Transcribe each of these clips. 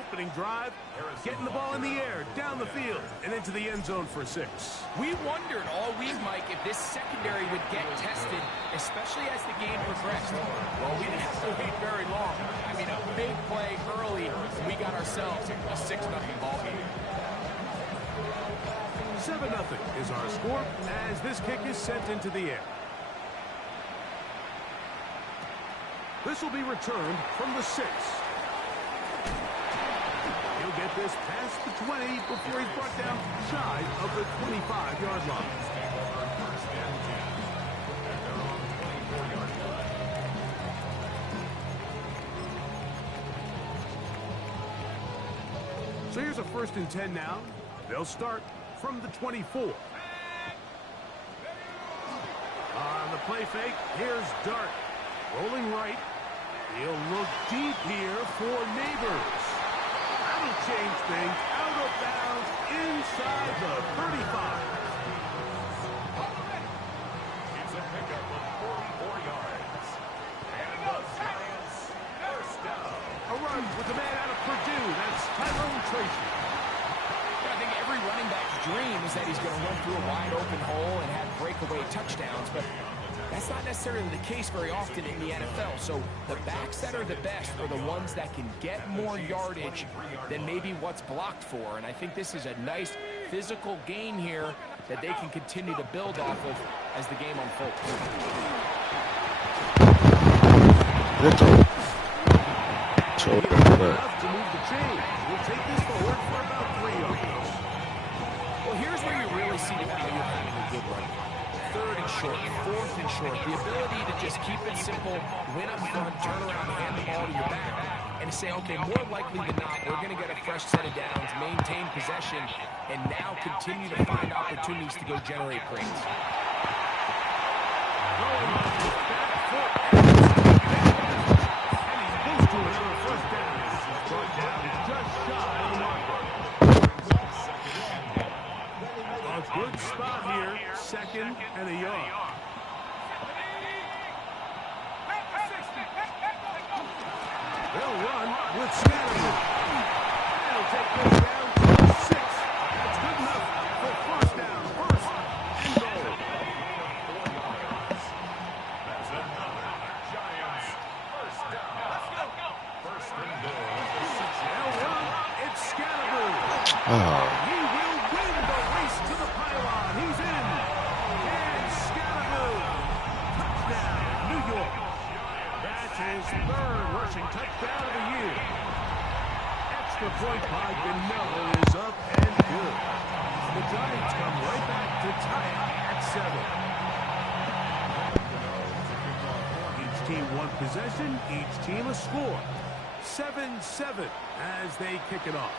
opening drive, getting the ball in the air, down the field, and into the end zone for 6. We wondered all week, Mike, if this secondary would get tested, especially as the game progressed. Well, we didn't have to wait very long. I mean, a big play early, and we got ourselves a 6-0 ball game. 7-0 is our score as this kick is sent into the air. This will be returned from the 6. He'll get this past the 20 before he's brought down shy of the 25-yard line. So here's a 1st and 10 now. They'll start from the 24. On the play fake, here's Dart. Rolling right. He'll look deep here for Neighbors. That'll change things. Out of bounds inside the 35. It's a pickup of 44 yards. And the Giants first down. A run with the man out of Purdue. That's Tyrone Tracy. I think every running back's dream is that he's going to run through a wide open hole and have breakaway touchdowns, but that's not necessarily the case very often in the NFL. So the backs that are the best are the ones that can get more yardage than maybe what's blocked for. And I think this is a nice physical gain here that they can continue to build off of as the game unfolds. Enough to move the chains. We'll take this forward for about 3 yards. Well, here's where you really see the value of having a good run. 3rd and short, 4th and short. The ability to just keep it simple, win up front, turn around, hand the ball to your back, and say, okay, more likely than not, we're going to get a fresh set of downs, maintain possession, and now continue to find opportunities to go generate points. Going on his back foot. And he's close to another 1st down. Brought down just shy of the marker. A good spot here. 2nd and a yard. They'll run with Scatterman. That'll take them down to 6. That's good enough for 1st down. 1st and goal. That's another Giants first down. Let's go. 1st and goal. They'll run. It's Scatterman. He will win the race to the pylon. He's in. And Scatterman. Touchdown, New York. That's his 3rd rushing touchdown of the year. Extra point by Gano is up and good. The Giants come right back to tie it at 7. Each team one possession, each team a score. 7-7 as they kick it off.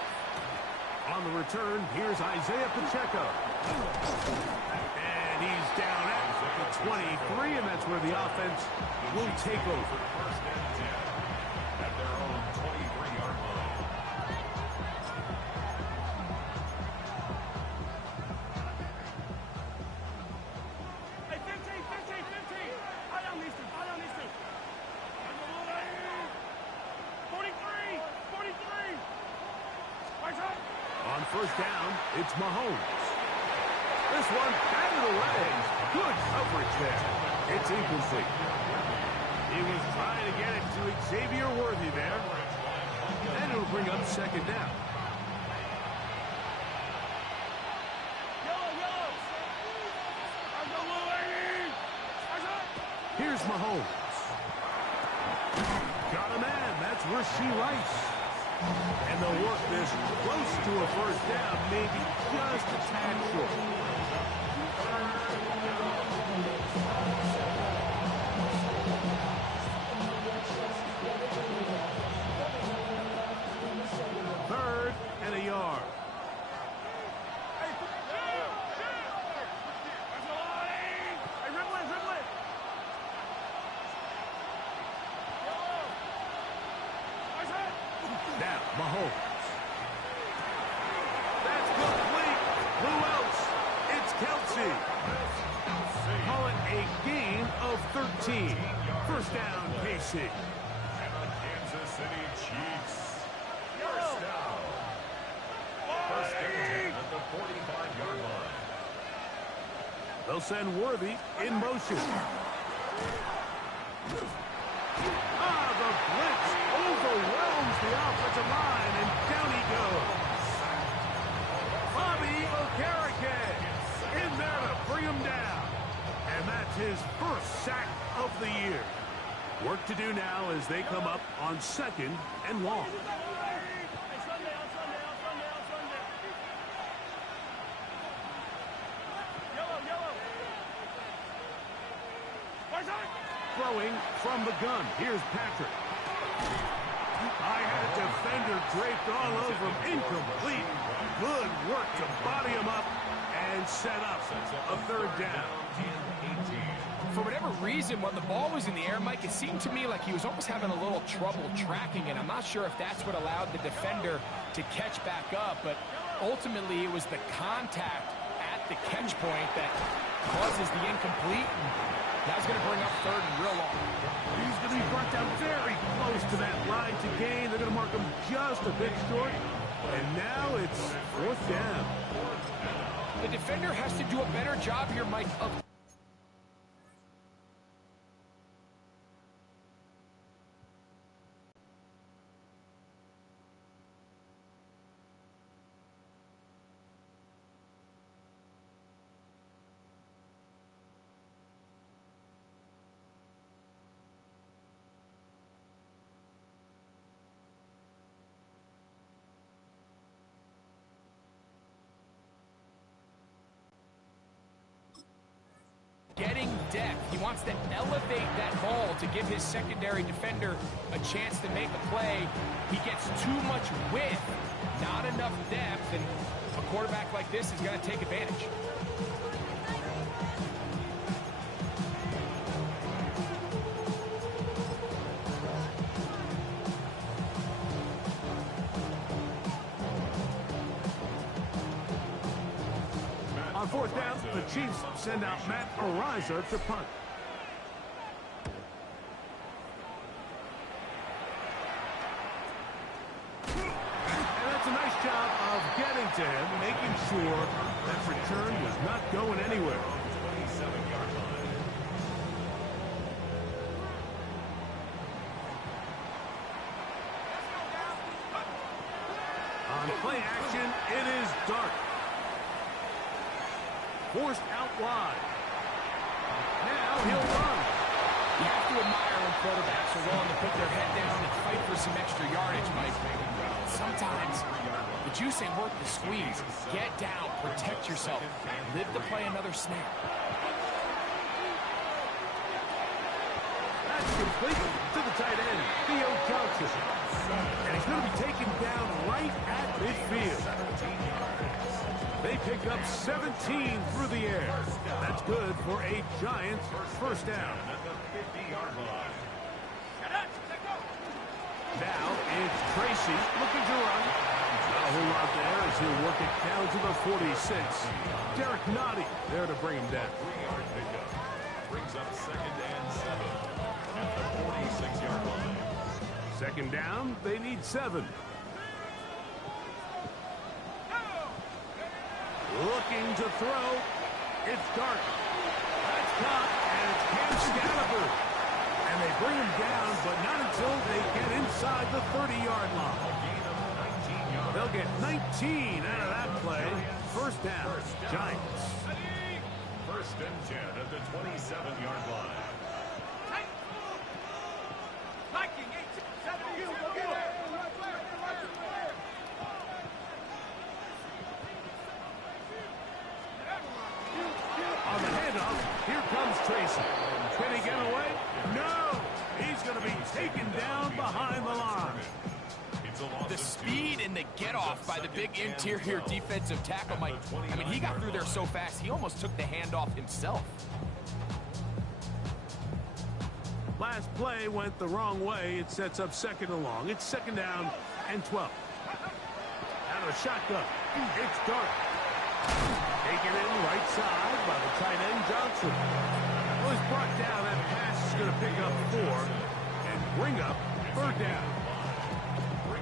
On the return, here's Isaiah Pacheco. And he's down at the 23, and that's where the offense will take over. 1st and 10 at their own 23-yard line. Hey, 15. Eye on these two. 43. On 1st down, it's Mahomes. This one out of the legs. Good coverage there. It's incomplete. He was trying to get it to Xavier Worthy there. And it'll bring up 2nd down. Here's Mahomes. Got a man. That's Rashee Rice. And they'll work this close to a 1st down, maybe just a tad short. Third and a yard. Now, Mahomes. That's complete. Who else? It's Kelsey. Call it a gain of 13. 1st down, KC. And the Kansas City Chiefs. 1st down. They'll send Worthy in motion. The blitz overwhelms the offensive line, and down he goes. Bobby Okereke in there to bring him down. And that's his first sack of the year. Work to do now as they come up on 2nd and long. Throwing from the gun. Here's Patrick. I had a defender draped all over him. Incomplete. Good work to body him up and set up a 3rd down. For whatever reason, when the ball was in the air, Mike, it seemed to me like he was almost having a little trouble tracking it. I'm not sure if that's what allowed the defender to catch back up, but ultimately it was the contact at the catch point that causes the incomplete. That's going to bring up 3rd and real long. He's going to be brought down very close to that line to gain. They're going to mark him just a bit short. And now it's 4th down. The defender has to do a better job here, Mike, of getting depth. He wants to elevate that ball to give his secondary defender a chance to make a play. He gets too much width, not enough depth, and a quarterback like this is going to take advantage. On 4th down, the Chiefs send out Matt Araiza to punt. And that's a nice job of getting to him, making sure that return was not going anywhere. 27-yard line. On play action, it is Dart. Forced out wide. Now he'll run. You have to admire when quarterbacks are willing to put their head down and fight for some extra yardage, Mike. Sometimes the juice ain't worth the squeeze. Get down, protect yourself, live to play another snap. That's complete to the tight end, Theo Johnson. And he's going to be taken down right at midfield. They pick up 17 through the air. That's good for a Giants first down. Now it's Tracy looking to run. Not a whole lot there as he'll work it down to the 46. Derek Nottie there to bring him down. 3-yard pickup. Brings up 2nd and 7 at the 46-yard line. 2nd down, they need 7. Looking to throw. It's Dart. That's caught, and it's Cam Scalaboo. And they bring him down, but not until they get inside the 30-yard line. They'll get 19 out of that play. First down, Giants. 1st and 10 at the 27-yard line. On the handoff, here comes Tracy. Can he get away? No! He's going to be taken down behind the line. The speed and the get-off by the big interior defensive tackle, Mike. I mean, he got through there so fast, he almost took the handoff himself. Last play went the wrong way. It sets up 2nd and long. It's 2nd down and 12. Out of a shotgun. It's Dart. Taken in right side by the tight end, Johnson. Well, he's brought down. That pass is going to pick up 4 and bring up 3rd down.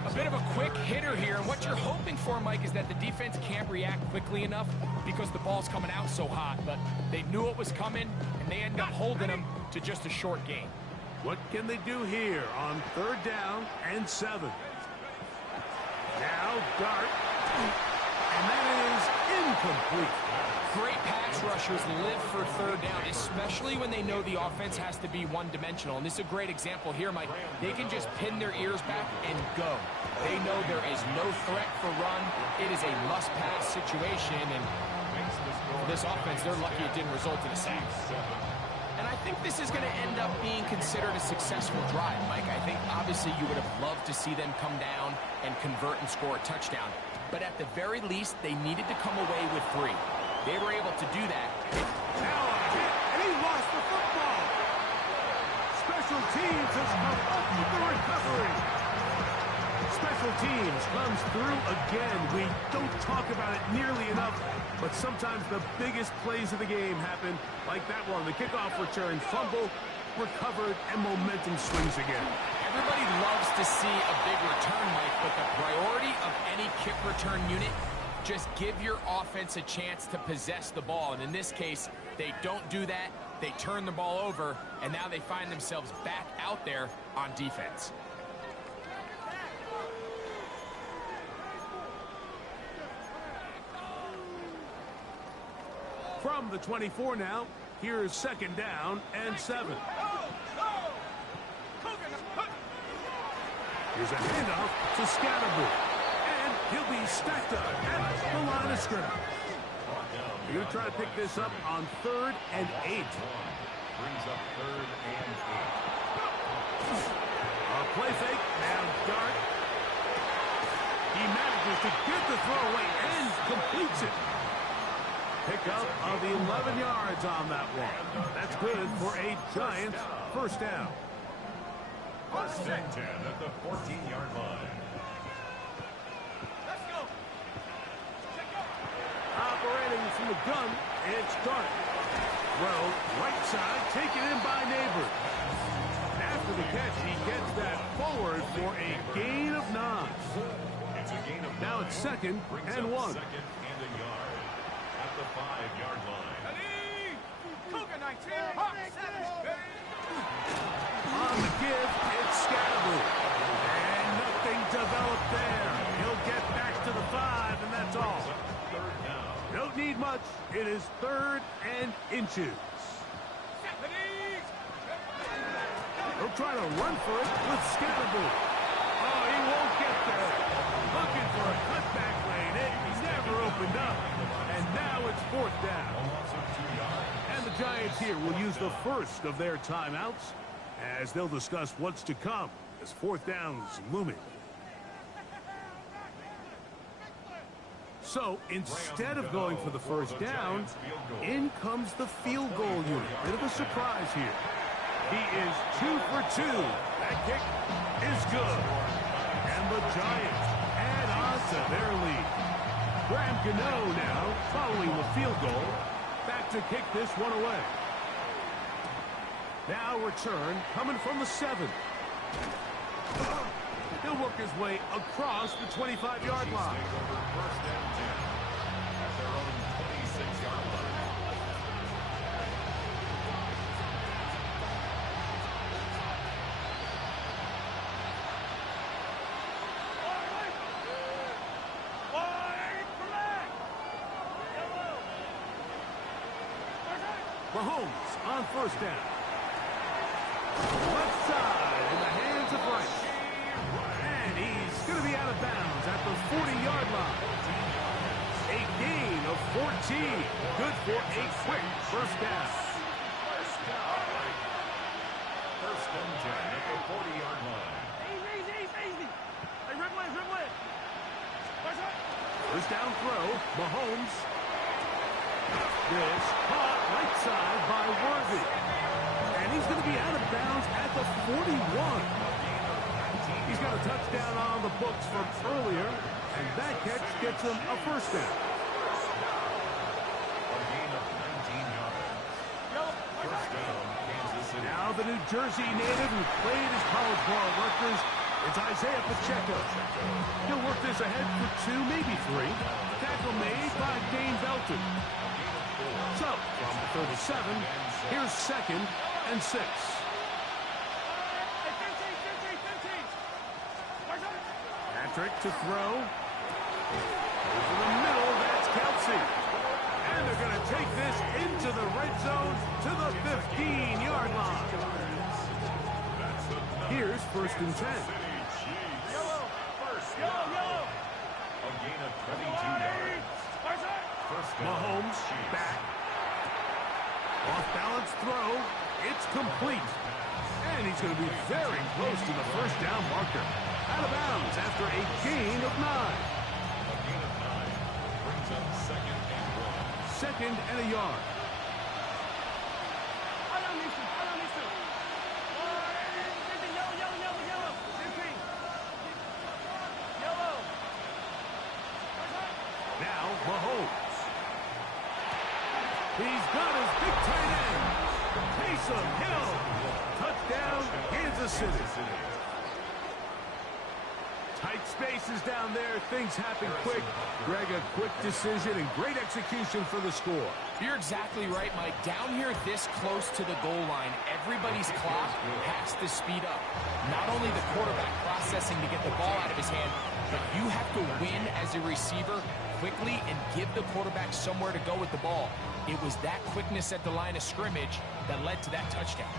A bit of a quick hitter here, and what you're hoping for, Mike, is that the defense can't react quickly enough because the ball's coming out so hot, but they knew it was coming, and they end up holding them to just a short gain. What can they do here on 3rd down and 7? Now Dart, and that is incomplete. Great pass rushers live for 3rd down, especially when they know the offense has to be one-dimensional. And this is a great example here, Mike. They can just pin their ears back and go. They know there is no threat for run. It is a must-pass situation, and for this offense, they're lucky it didn't result in a sack. And I think this is going to end up being considered a successful drive, Mike. I think, obviously, you would have loved to see them come down and convert and score a touchdown. But at the very least, they needed to come away with 3. They were able to do that. Now a hit, and he lost the football. Special teams has come up with the recovery. Special teams comes through again. We don't talk about it nearly enough, but sometimes the biggest plays of the game happen like that one. The kickoff return, fumble, recovered, and momentum swings again. Everybody loves to see a big return, Mike, but the priority of any kick return unit, just give your offense a chance to possess the ball. And in this case, they don't do that. They turn the ball over, and now they find themselves back out there on defense. From the 24 now, here's 2nd down and 7. Here's a handoff to Scatterbury. And he'll be stacked up at the line of scrimmage. They're going to try to pick this up on 3rd and 8. Brings up 3rd and 8. A play fake. Now Dart. He manages to get the throw away and completes it. Pickup of 11 yards on that one. That's good for a Giants 1st down. 1st and 10 at the 14-yard line. Let's go. Operating from the gun, it's Dart. Well, right side, taken in by Neighbors. After the catch, he gets that forward for a gain of 9. It's a gain of 9. Now it's 2nd and 1. 2nd and a yard at the 5-yard line. Ready? Cougar 19. Hawk 7. On the give, it's Scatterbury. And nothing developed there. He'll get back to the 5, and that's all. 3rd down. Don't need much. It is 3rd and inches. He'll try to run for it with Scatterbury. Oh, he won't get there. Looking for a cutback lane. It never opened up. And now it's 4th down. Loss of 2 yards. And the Giants here will use the first of their timeouts as they'll discuss what's to come as 4th down's looming. So instead of going for the 1st down, in comes the field goal unit. Bit of a surprise here. He is 2 for 2. That kick is good. And the Giants add on to their lead. Graham Gano now following the field goal. Back to kick this one away. Now return coming from the 7. He'll work his way across the 25-yard line. Take over 1st and 10 at their own 26-yard line. Mahomes on 1st down. Left side in the hands of Rice. And he's going to be out of bounds at the 40-yard line. A gain of 14. Good for a quick 1st down. 1st and 10 at the 40-yard line. Easy. Hey, rip it. 1st down throw. Mahomes. This caught right side by Worthy. And he's going to be out of bounds at the 41. He's got a touchdown on the books from earlier, and that catch gets him a 1st down. A gain of 19 yards. 1st down, Kansas City. Now the New Jersey native who played his college ball at Rutgers It's Isaiah Pacheco. He'll work this ahead for 2, maybe 3. Tackle made by Dane Belton. So, from the 37, here's 2nd and 6. Patrick to throw. Over the middle, that's Kelsey. And they're going to take this into the red zone to the 15-yard line. Here's 1st and 10. A gain of 22 yards. Mahomes back. Off-balance throw. It's complete. And he's going to be very close to the 1st down marker. Out of bounds after a gain of 9. A gain of 9 brings up 2nd and 1. 2nd and a yard. Now Mahomes. He's got his big tight end. Taysom Hill. Touchdown, Kansas City. Tight spaces down there. Things happen quick. Greg, a quick decision and great execution for the score. You're exactly right, Mike. Down here this close to the goal line, everybody's clock has to speed up. Not only the quarterback processing to get the ball out of his hand, but you have to win as a receiver quickly and give the quarterback somewhere to go with the ball. It was that quickness at the line of scrimmage that led to that touchdown.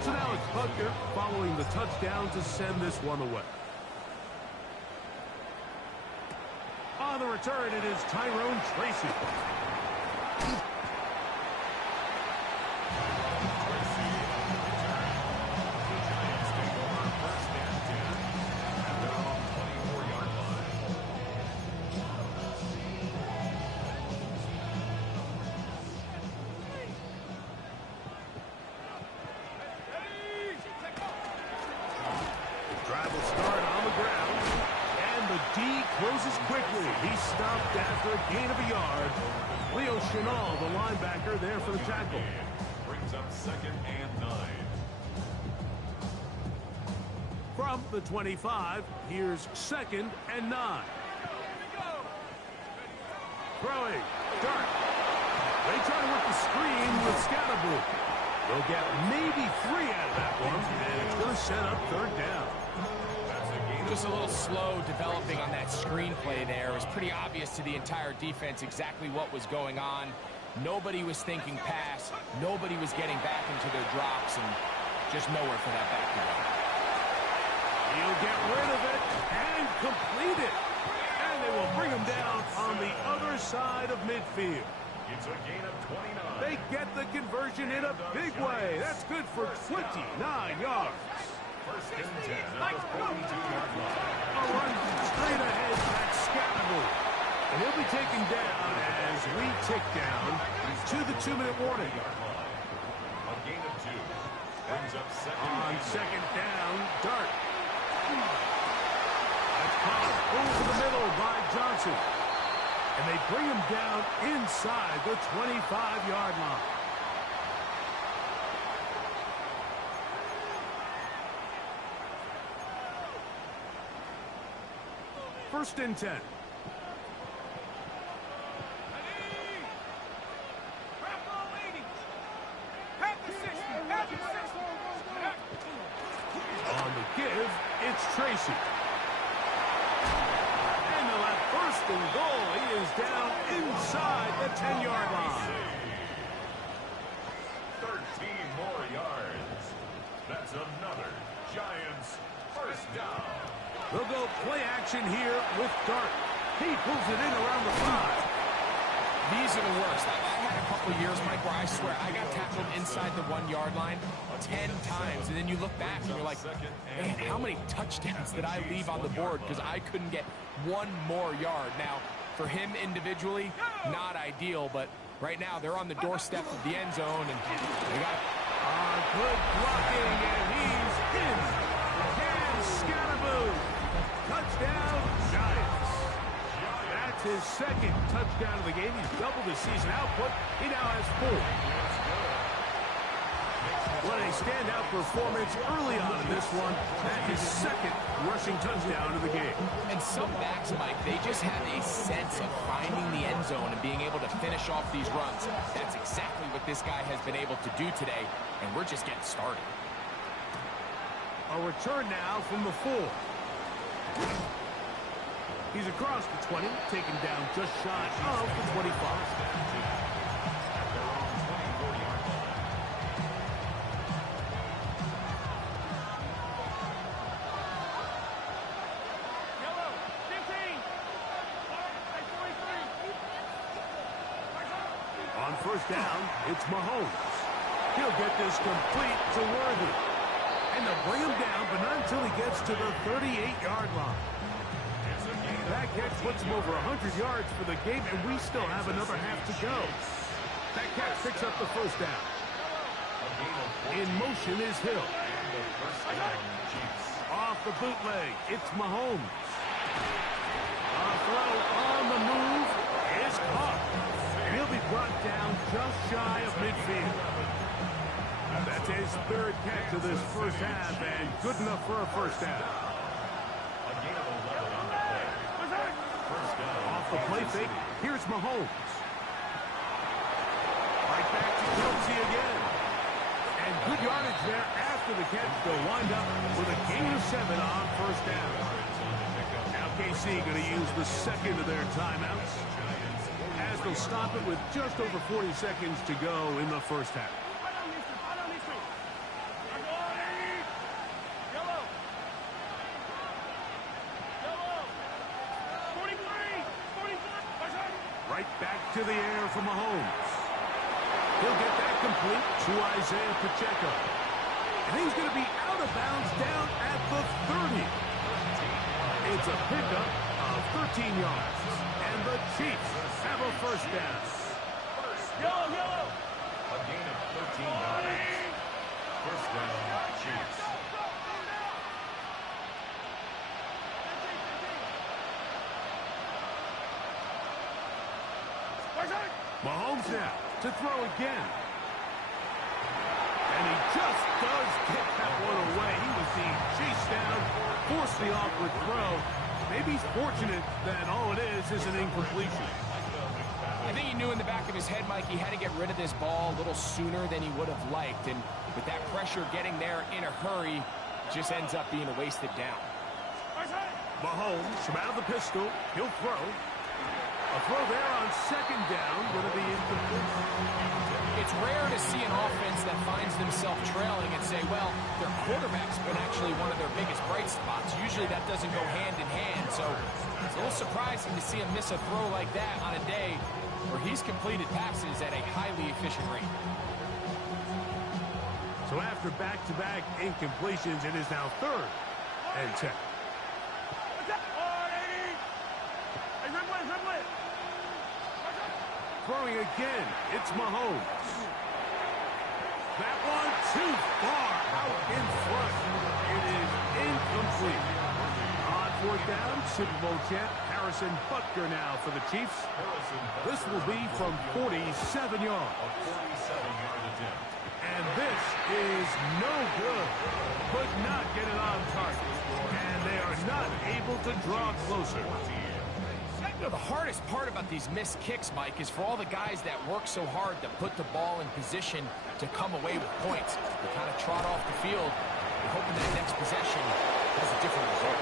So now it's Butker following the touchdown to send this one away. On the return, it is Tyrone Tracy. Closes quickly. He stopped after a gain of a yard. Leo Chenal, the linebacker, there for the tackle. Brings up 2nd and 9. From the 25, here's 2nd and 9. Throwing. Dart. They try to work the screen with Scatterboo. They'll get maybe 3 out of that one, and it's going to set up 3rd down. Just a little slow developing on that screenplay there. It was pretty obvious to the entire defense exactly what was going on. Nobody was thinking pass. Nobody was getting back into their drops, and just nowhere for that back to go. He'll get rid of it and complete it. And they will bring him down on the other side of midfield. It's a gain of 29. They get the conversion in a big way. That's good for 29 yards. 1st and 10 at the 42-yard line. A run straight ahead, that's Scatterboo. And he'll be taken down as we tick down to the 2-minute warning. A gain of 2 brings up 2nd. On 2nd down, Dart. That's caught over the middle by Johnson. And they bring him down inside the 25-yard line. First and 10. On the give, it's Tracy. And they'll have 1st and goal. He is down inside the 10-yard line. 13 more yards. That's another Giants 1st down. They'll go play action here with Dart. He pulls it in around the 5. These are the worst. I had a couple years, Mike, where I swear I got tackled inside the 1-yard line 10 times. And then you look back and you're like, man, how many touchdowns did I leave on the board because I couldn't get 1 more yard? Now, for him individually, not ideal, but right now they're on the doorstep of the end zone. And they got good blocking, and he's in. And Scatterboo. Touchdown, Giants. That's his 2nd touchdown of the game. He's doubled his season output. He now has 4. What a standout performance early on in this one. That his second rushing touchdown of the game. And some backs, Mike, they just have a sense of finding the end zone and being able to finish off these runs. That's exactly what this guy has been able to do today, and we're just getting started. A return now from the 4. He's across the 20, taken down just shy of the 25. On first down, it's Mahomes. He'll get this complete to Worthy. And they'll bring him down, but not until he gets to the 38-yard line. That catch puts him over 100 yards for the game, and we still have another half to go. That catch picks up the first down. In motion is Hill. Off the bootleg, it's Mahomes. A throw on the move is caught. He'll be brought down just shy of midfield. That's his third catch of this first half, and good enough for a first down. Off the play fake, here's Mahomes. Right back to Kelsey again. And good yardage there after the catch. They'll wind up with a gain of 7 on first down. Now KC going to use the second of their timeouts, as they'll stop it with just over 40 seconds to go in the first half. Right back to the air for Mahomes. He'll get that complete to Isaiah Pacheco. And he's going to be out of bounds down at the 30. It's a pickup of 13 yards. And the Chiefs have a first down. Yellow. A gain of 13 yards. First down, Chiefs. Mahomes now to throw again. And he just does get that one away. He was being chased down, forced the awkward throw. Maybe he's fortunate that all it is an incompletion. I think he knew in the back of his head, Mike, he had to get rid of this ball a little sooner than he would have liked. And with that pressure getting there in a hurry, just ends up being a wasted down. Mahomes from out of the pistol. He'll throw. A throw there on second down. Going to be incomplete. It's rare to see an offense that finds themselves trailing and say, well, their quarterback's been actually one of their biggest bright spots. Usually that doesn't go hand in hand. So it's a little surprising to see him miss a throw like that on a day where he's completed passes at a highly efficient rate. So after back-to-back incompletions, it is now 3rd and 10. Throwing again, it's Mahomes. That one too far out in front. It is incomplete. On 4th down, Super Bowl champ Harrison Butker now for the Chiefs. This will be from 47 yards. A 47-yard attempt. And this is no good. Could not get it on target. And they are not able to draw closer. You know, the hardest part about these missed kicks, Mike, is for all the guys that work so hard to put the ball in position to come away with points. They kind of trot off the field, hoping that next possession has a different result.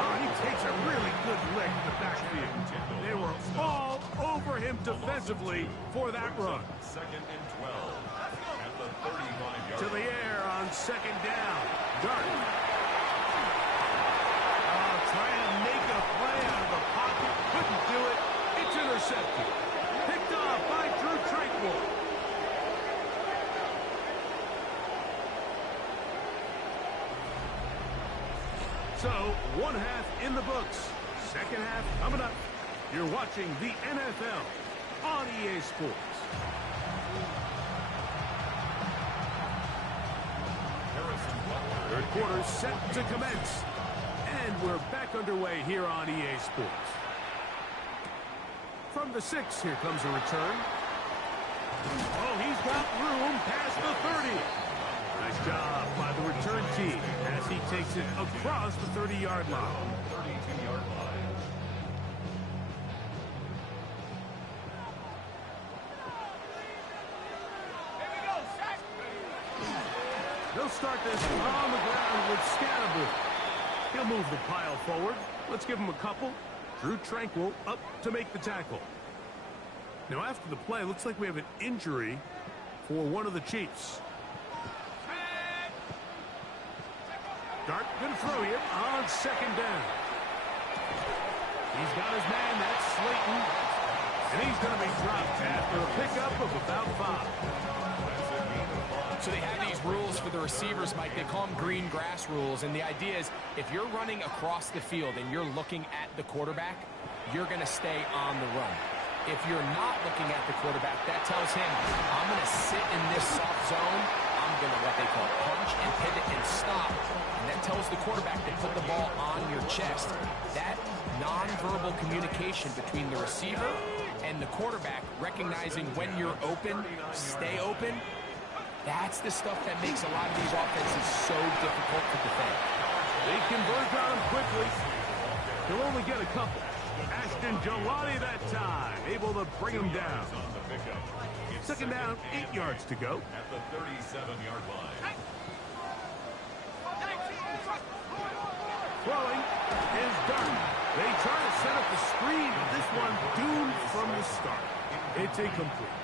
Oh, he takes a really good lick in the backfield. They were all over him defensively for that run. 2nd and 12 at the 35-yard. To the air on second down. Dart. Trying to make a play out of the pocket. Couldn't do it. It's intercepted. Picked off by Drew Tranquill. So, one half in the books. Second half coming up. You're watching the NFL on EA Sports. Third quarter set to commence. And we're back underway here on EA Sports. From the 6, here comes a return. Oh, he's got room past the 30. Nice job by the return team as he takes it across the 30-yard line. 32-yard line. They'll start this on the ground with Scalaboo. He'll move the pile forward. Let's give him a couple. Drew Tranquil up to make the tackle. Now after the play, looks like we have an injury for one of the Chiefs. Dart going to throw here on second down. He's got his man, that's Slayton. And he's going to be dropped after a pickup of about 5. So they have these rules for the receivers, Mike. They call them green grass rules. And the idea is if you're running across the field and you're looking at the quarterback, you're going to stay on the run. If you're not looking at the quarterback, that tells him, I'm going to sit in this soft zone. I'm going to what they call punch and pivot and stop. And that tells the quarterback to put the ball on your chest. That nonverbal communication between the receiver and the quarterback, recognizing when you're open, stay open, that's the stuff that makes a lot of these offenses so difficult to defend. They converge on him quickly. He'll only get a couple. Ashton Jelani that time, able to bring him down. Second down, 8 yards to go. At the 37-yard line. Throwing is done. They try to set up the screen, but this one doomed from the start. It's incomplete.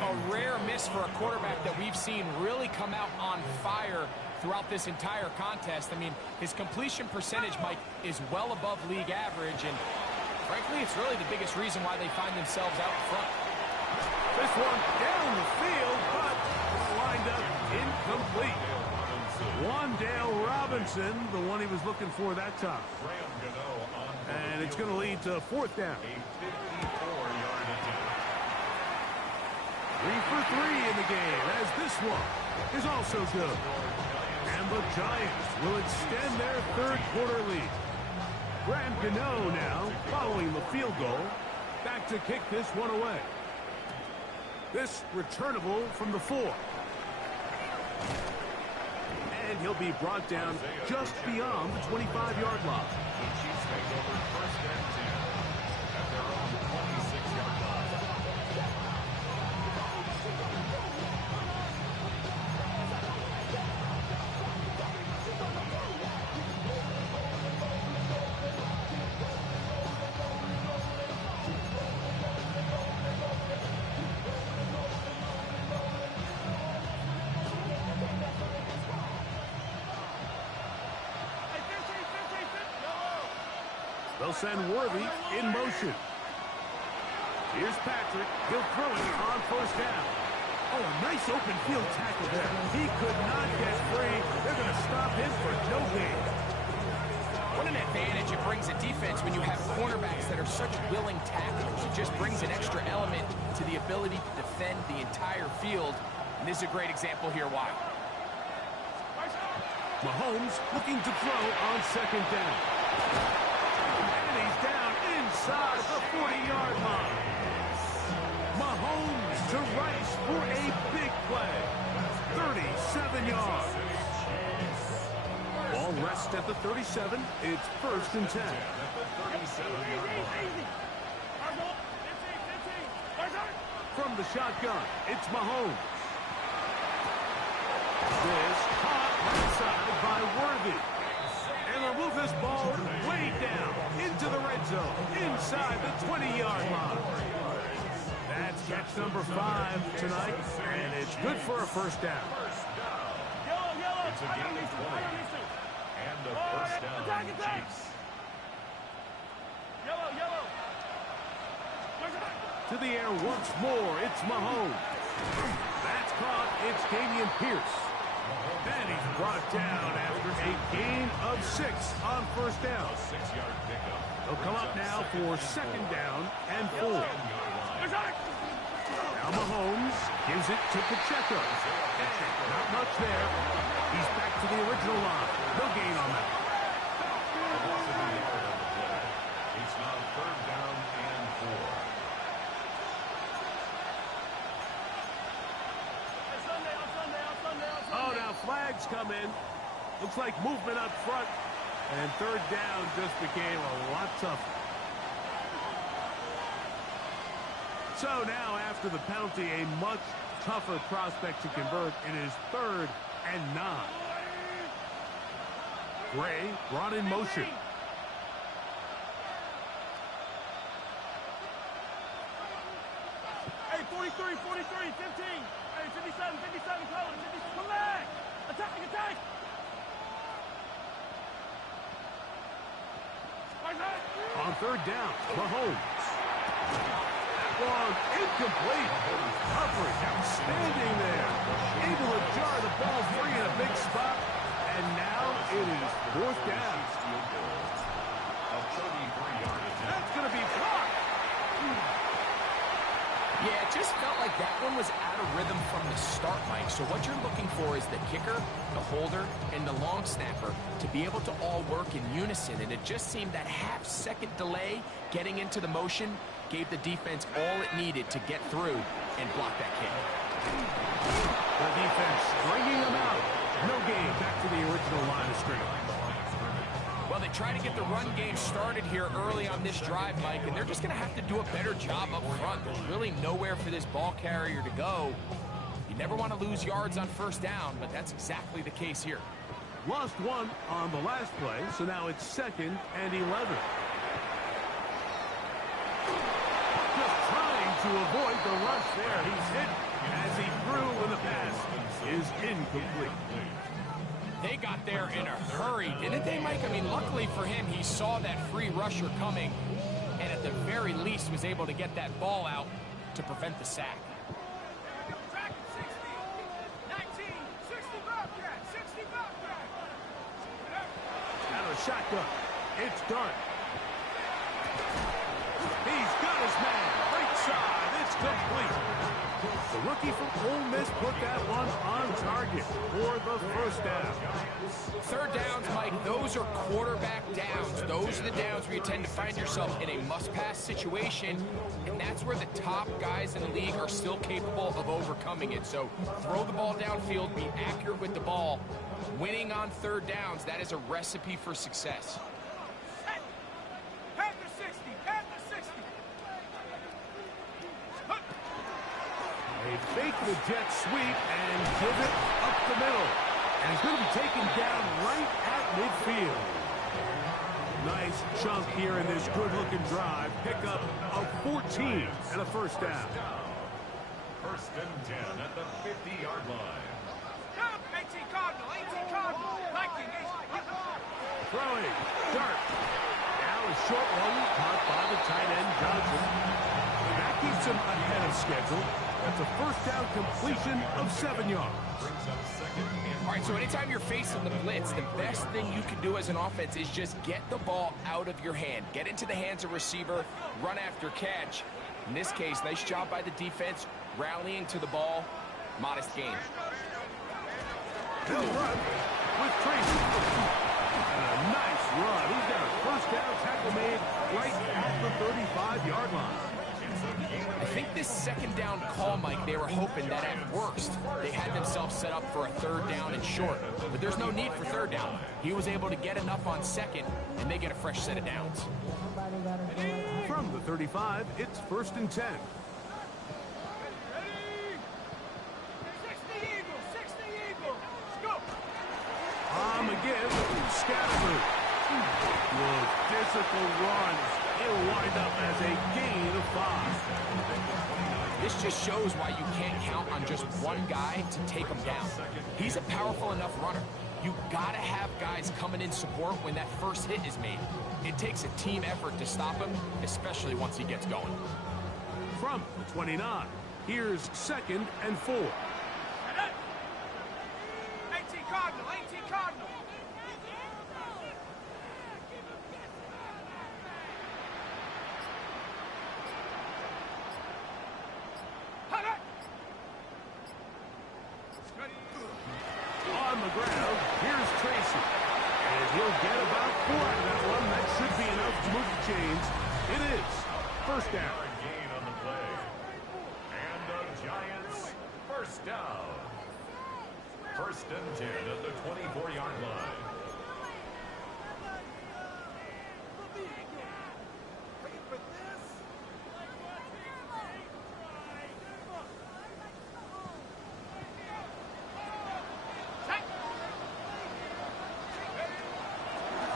A rare miss for a quarterback that we've seen really come out on fire throughout this entire contest. I mean, his completion percentage, Mike, is well above league average, and frankly, it's really the biggest reason why they find themselves out front. This one down the field, but lined up incomplete. Wandale Robinson, the one he was looking for that time. And it's going to lead to 4th down. A 54-yard attempt. 3 for 3 in the game, as this one is also good. And the Giants will extend their third-quarter lead. Graham Gano now, following the field goal, back to kick this one away. This returnable from the 4. And he'll be brought down just beyond the 25-yard line. The Chiefs take over 1st and 10 at their own 26-yard line. They'll send Worthy in motion. Here's Patrick. He'll throw it on 1st down. Oh, a nice open field tackle there. He could not get free. They're going to stop him for no gain. What an advantage it brings a defense when you have cornerbacks that are such willing tacklers. It just brings an extra element to the ability to defend the entire field. And this is a great example here why. Mahomes looking to throw on 2nd down. And he's down inside the 40-yard line. Mahomes to Rice for a big play. 37 yards. Ball rests at the 37. It's 1st and 10. From the shotgun, it's Mahomes. This caught outside by Worthy. And they'll move this ball way down into the red zone, inside the 20-yard line. That's catch number 5 tonight, and it's good for a 1st down. It's a gain of 20. And a 1st down on the Chiefs. To the air once more, it's Mahomes. That's caught, it's Dameon Pierce. And he's brought down after a gain of 6 on 1st down. 6-yard pickup. They'll come up now for 2nd down and 4. Now Mahomes gives it to Pacheco. And not much there. He's back to the original line. No gain on that. It's now 3rd down and 4. A blitz come in. Looks like movement up front. And third down just became a lot tougher. So now after the penalty, a much tougher prospect to convert. It is 3rd and 9. Gray brought in motion. Hey, 43, 43, 15. Hey, 57, 57, Colin. 57, come back. Attack, attack. On third down, Mahomes. That one incomplete. Coverage outstanding there. Able to jar the ball free in a big spot. And now it is 4th down. That's going to be blocked. Yeah, it just felt like that one was out of rhythm from the start, Mike. So what you're looking for is the kicker, the holder, and the long snapper to be able to all work in unison. And it just seemed that half-second delay getting into the motion gave the defense all it needed to get through and block that kick. The defense stringing them out. No gain. Back to the original line of scrimmage. Well, they try to get the run game started here early on this drive, Mike, and they're just going to have to do a better job up front. There's really nowhere for this ball carrier to go. You never want to lose yards on first down, but that's exactly the case here. Lost one on the last play, so now it's 2nd and 11. Just trying to avoid the rush there. He's hit as he threw when the pass is incomplete. They got there in a hurry, didn't they, Mike? I mean, luckily for him, he saw that free rusher coming, and at the very least was able to get that ball out to prevent the sack. Track 60, 19, 60 Bobcat, 60 Bobcat. Out of shotgun. It's done. He's got his man. Right side. It's complete. The rookie from Ole Miss put that one on target for the first down. Third downs, Mike, those are quarterback downs. Those are the downs where you tend to find yourself in a must-pass situation, and that's where the top guys in the league are still capable of overcoming it. So throw the ball downfield, be accurate with the ball. Winning on third downs, that is a recipe for success. Panther 60, Panther 60. They fake the jet sweep and give it up the middle. And it's going to be taken down right at midfield. Nice chunk here in this good-looking drive. Pickup of 14 and a first down. 1st and 10 at the 50-yard line. Come, 18 Cardinal, 18 Cardinal. Viking, Throwing. Dart. Now a short one caught by the tight end Johnson. And that keeps him ahead of schedule. That's a first down completion of 7 yards. All right, so anytime you're facing the blitz, the best thing you can do as an offense is just get the ball out of your hand. Get into the hands of receiver, run after catch. In this case, nice job by the defense, rallying to the ball. Modest gain. He'll run with Tracy. And a nice run. He's got a first down tackle made right at the 35-yard line. I think this second down call, Mike, they were hoping that at worst they had themselves set up for a third down and short. But there's no need for third down. He was able to get enough on second, and they get a fresh set of downs. From the 35, it's 1st and 10. Ready? 60 Eagles, 60 Eagles. Let's go. On again, Scatterboo. With physical runs, it'll wind up as a gain of 5. This just shows why you can't count on just one guy to take him down. He's a powerful enough runner. You gotta have guys coming in support when that first hit is made. It takes a team effort to stop him, especially once he gets going. From the 29, here's 2nd and 4. 18 Cardinal, 18 Cardinal. On the ground, here's Tracy. And he'll get about 4 out of that one. That should be enough to move the chains. It is 1st down. Gain on the play. And the Giants, 1st down. First and 10 at the 24-yard line.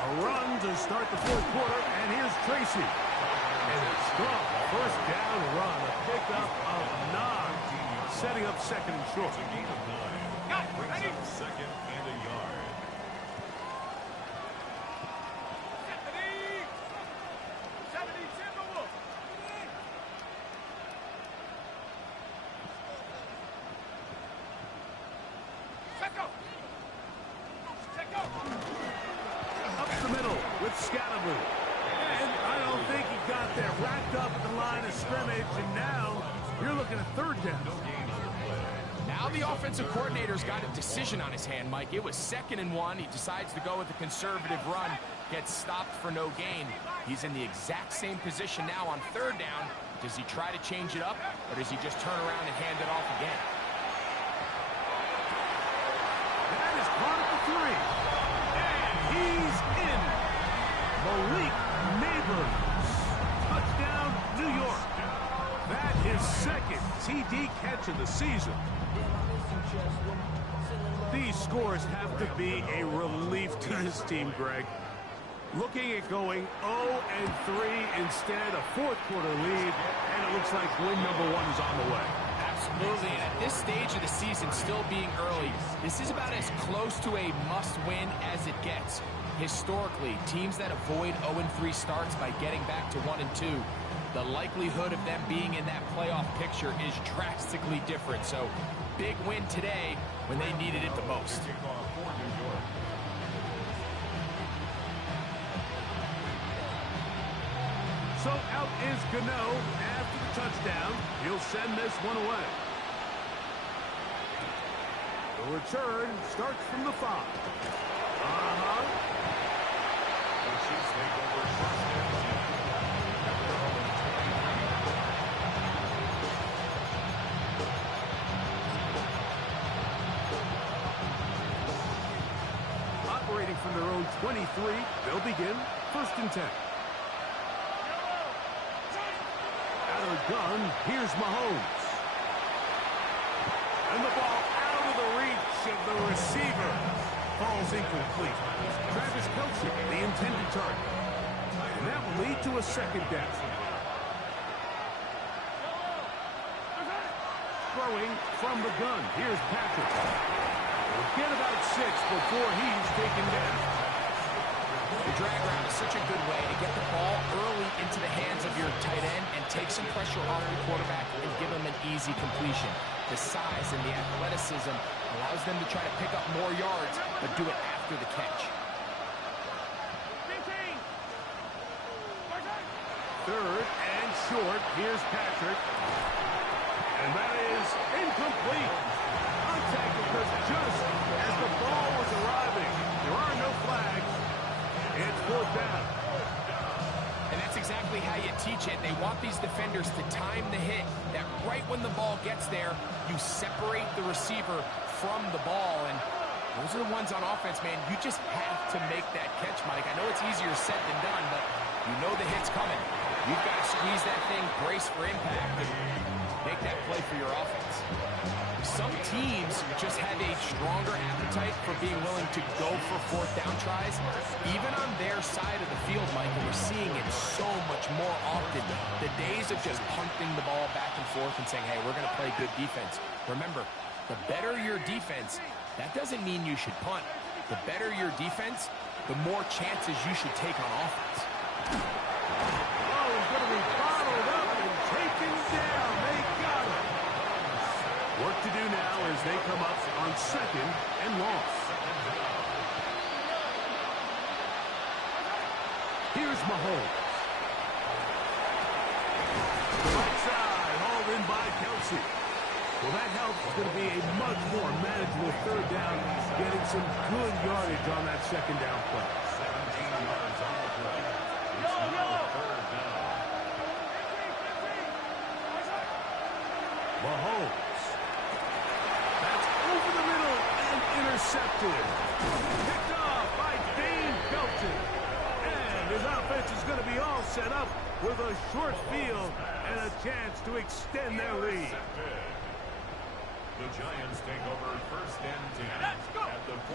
A run to start the fourth quarter, and here's Tracy. And a strong first down run, a pickup of 9, setting up second and short. It's a gain of 9. Brings up second and a yard. Up the middle with Scalaboo. And I don't think he got there. Wrapped up at the line of scrimmage, and now you're looking at third down. Now the offensive coordinator's got a decision on his hand, Mike. It was 2nd and 1. He decides to go with a conservative run, gets stopped for no gain. He's in the exact same position now on 3rd down. Does he try to change it up, or does he just turn around and hand it off again? That is caught at the 3. And he's in. Malik Neighbors. Touchdown, New York. That is second TD catch of the season. These scores have to be a relief to this team, Greg. Looking at going 0-3 instead, a fourth quarter lead, and it looks like win number 1 is on the way. Absolutely, and at this stage of the season, still being early, this is about as close to a must-win as it gets. Historically, teams that avoid 0-3 starts by getting back to 1-2, the likelihood of them being in that playoff picture is drastically different. So, big win today when they needed it the most. So out is Gano after the touchdown. He'll send this one away. The return starts from the 5. Operating from their own 23, they'll begin 1st and 10. Out of the gun, here's Mahomes. And the ball out of the reach of the receiver. Falls incomplete. Travis Kelce, the intended target. And that will lead to a 2nd down. Throwing from the gun, here's Patrick. We'll get about 6 before he's taken down. The drag route is such a good way to get the ball early into the hands of your tight end and take some pressure off the quarterback and give him an easy completion. The size and the athleticism allows them to try to pick up more yards, but do it after the catch. 3rd and short. Here's Patrick. And that is incomplete. Contact occurs just as the ball was arriving. There are no flags. It's 4th down. And that's exactly how you teach it. They want these defenders to time the hit, that right when the ball gets there, you separate the receiver from the ball. And those are the ones on offense, man. You just have to make that catch, Mike. I know it's easier said than done, but you know the hit's coming. You've got to squeeze that thing, brace for impact, and make that play for your offense. Some teams just have a stronger appetite for being willing to go for 4th down tries, even on their side of the field, Mike, and we're seeing it so much more often. The days of just punting the ball back and forth and saying, hey, we're going to play good defense. Remember, the better your defense, that doesn't mean you should punt. The better your defense, the more chances you should take on offense. Oh, he's going to be bottled up and taken down. They got him. Work to do now as they come up on 2nd and long. Here's Mahomes. The right side, hauled in by Kelce. Well, that helps. It's going to be a much more manageable 3rd down, getting some good yardage on that 2nd down play. 17 yards on the play. It's now 3rd down. Mahomes. That's over the middle and intercepted. Picked off by Dane Belton. And his offense is going to be all set up with a short field and a chance to extend their lead. The Giants take over first and 10 at the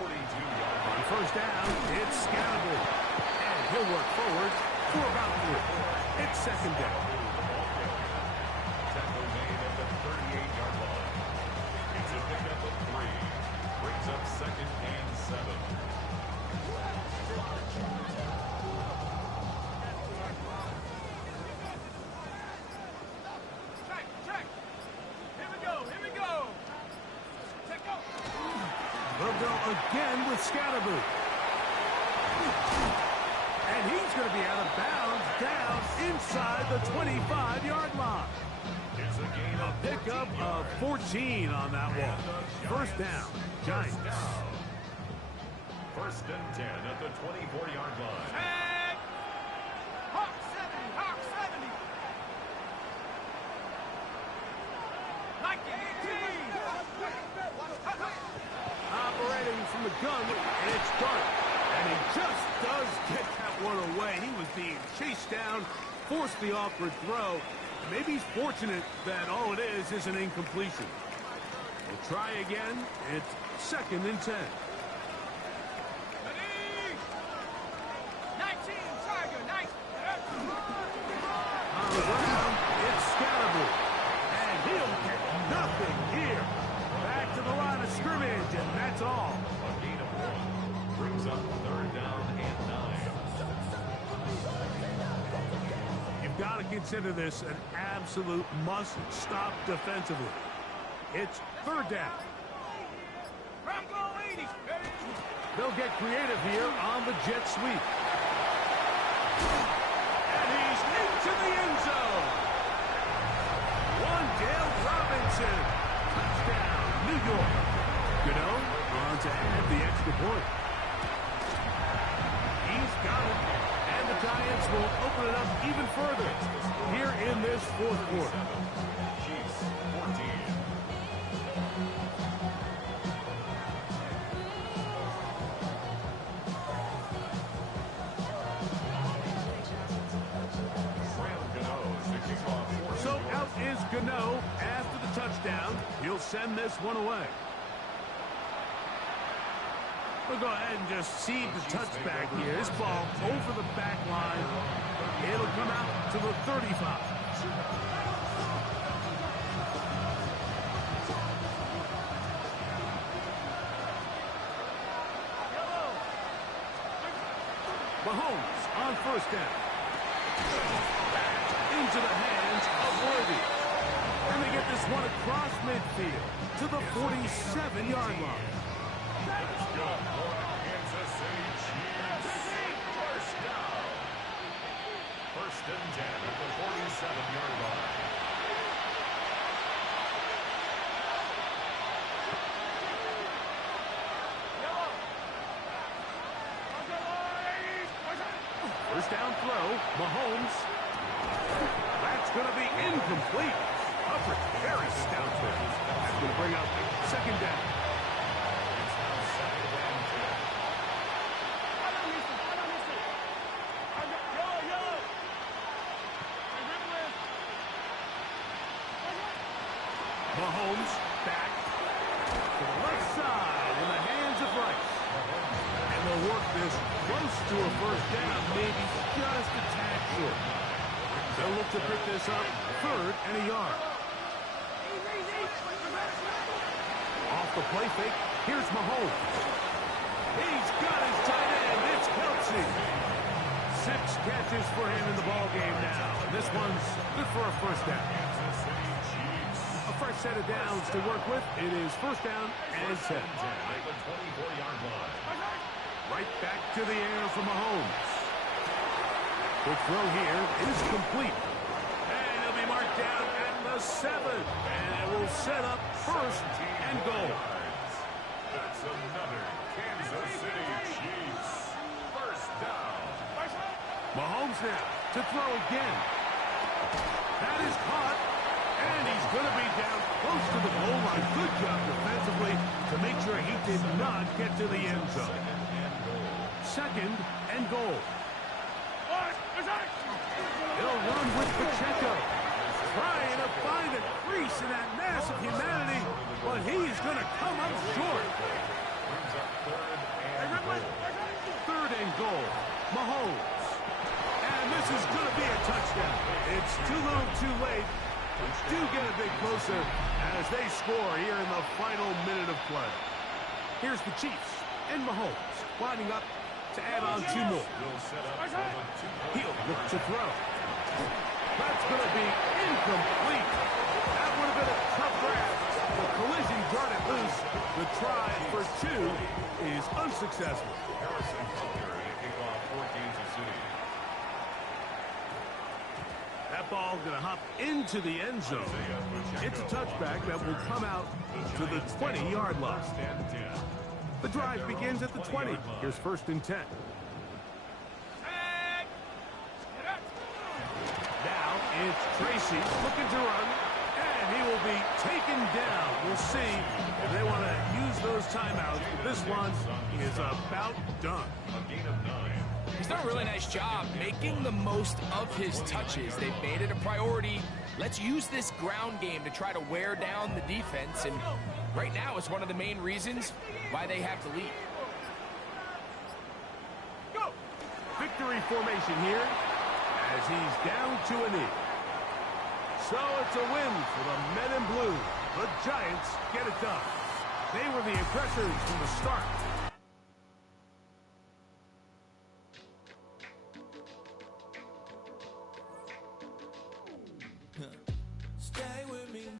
42-yard line. On first down, it's Scalaboo. And he'll work forward for about 3. It's second down. Tackle made at the 38-yard line. It's a pickup of 3. Brings up second and 7. They'll go again with Scalaboo. And he's going to be out of bounds down inside the 25-yard line. It's a gain of Pickup of 14 on that one. First down, Giants. First and 10 at the 24-yard line. Hawk 70, Hawk 70. Nike 18. Operating from the gun, and it's Dart. And he just does get that one away. He was being chased down, forced the awkward throw. Maybe he's fortunate that all it is an incompletion. We'll try again. It's second and 10. 19, Tiger, 19. On the ground, it's Scalaboo. And he'll get nothing here. Back to the line of scrimmage, and that's all. A gain of 1. Brings up third down and 9. You've got to consider this an absolute must-stop defensively. It's third down. Bronco 80. They'll get creative here on the jet sweep. And he's into the end zone. Wandale Robinson. Touchdown, New York. Gano on to add the extra point. He's got it. And the Giants will open it up even further here in this fourth quarter. Chiefs 14. So out is Gano after the touchdown. He'll send this one away. We'll go ahead and just cede the touchback here. This ball over the back line. It'll come out to the 35. Mahomes on first down. Into the hands of Worthy. And they get this one across midfield to the 47-yard line. Let's go for Kansas City Chiefs. First down. First and 10 at the 47-yard line. First down throw, Mahomes. That's going to be incomplete. Coverage very stout there. That's going to bring up second down. It's now second and 10. Mahomes back to the left side in the hands of Rice. And they'll work this close to a first down, maybe just a tad short. They'll look to pick this up, third and a yard. Off the play fake, here's Mahomes. He's got his tight end, it's Kelsey. 6 catches for him in the ballgame now. This one's good for a first down. Kansas City Chiefs. A fresh set of downs to work with. It is first down and 10. At the 24-yard line. Right back to the air for Mahomes. The throw here is complete. And he'll be marked down at the 7. And it will set up first and goal. That's another Kansas City Chiefs. First down. Mahomes now to throw again. That is caught. And he's going to be down close to the goal line. Good job defensively to make sure he did not get to the end zone. Second and goal. He'll run with Pacheco. Trying to find a crease in that mass of humanity, but he is going to come up short. Third and goal. Mahomes. And this is going to be a touchdown. It's too little too late. Do get a bit closer as they score here in the final minute of play. Here's the Chiefs and Mahomes lining up to add on 2 more. He'll look to throw. That's going to be incomplete. That would have been a tough grab. The collision brought it loose. The try for 2 is unsuccessful. Harrison Butker to kick off 4 Kansas City. That ball going to hop into the end zone. It's a touchback that will come out to the 20-yard line. The drive begins at the 20. Here's first and 10. Now it's Tracy looking to run, and he will be taken down. We'll see if they want to use those timeouts. This one is about done. A gain of 9. He's done a really nice job making the most of his touches. They've made it a priority. Let's use this ground game to try to wear down the defense, and right now it's one of the main reasons why they have the lead. Go! Victory formation here as he's down to a knee. So it's a win for the men in blue. The Giants get it done. They were the aggressors from the start.